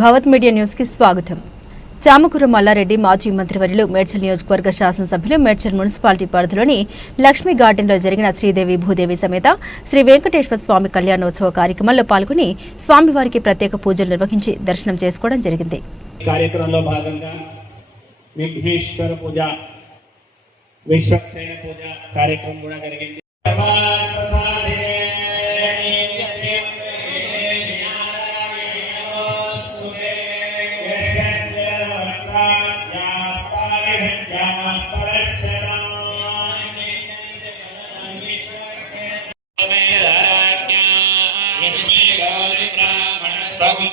భవత్ media న్యూస్కి స్వాగతం. చామకూర మల్లారెడ్డి మాజీ మంత్రివర్యులు మేడ్చల్ నియోజకవర్గ శాసనసభ్యులు మేడ్చల్ మున్సిపాలిటీ పరిధిలోని లక్ష్మీ గార్డెన్లో జరిగిన శ్రీదేవి భూదేవి సమేత శ్రీ వెంకటేశ్వర స్వామి కళ్యాణోత్సవ కార్యక్రమంలో పాల్గొని స్వామివారికి ప్రత్యేక పూజలు నిర్వహించి దర్శనం చేసుకోవడం జరిగింది. కార్యక్రమంలో భాగంగా విఘ్నేశ్వర పూజ విశ్వక్సేన పూజ కార్యక్రమం కూడా జరిగింది. Sami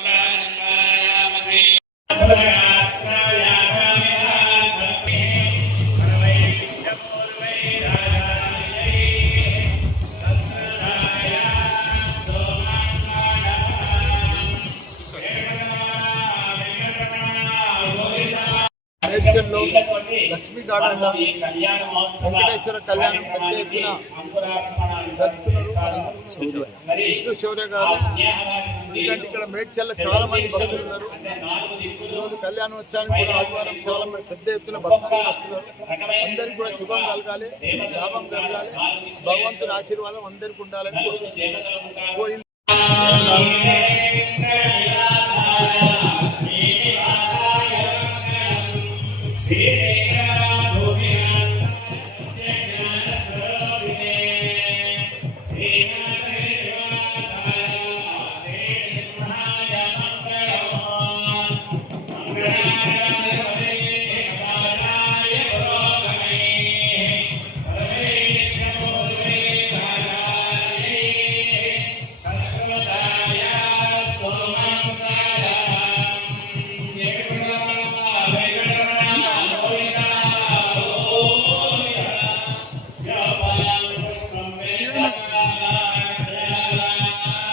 నేషన్లో లక్ష్మీ గార్డెన్లో వెంకటేశ్వర కళ్యాణం పెద్ద ఎత్తున జరుపుతున్నారు విష్ణు శౌర్య గారు ఎందుకంటే ఇక్కడ మేడ్చల్ల చాలా మంది భక్తులు ఉన్నారు. ఈరోజు కళ్యాణోత్సవానికి కూడా ఆదివారం చాలా మంది పెద్ద ఎత్తున భక్తులు వస్తున్నారు. అందరికి కూడా శుభం కలగాలి లాభం కలగాలి. భగవంతుని ఆశీర్వాదం అందరికి ఉండాలని. కోరింది Yeah.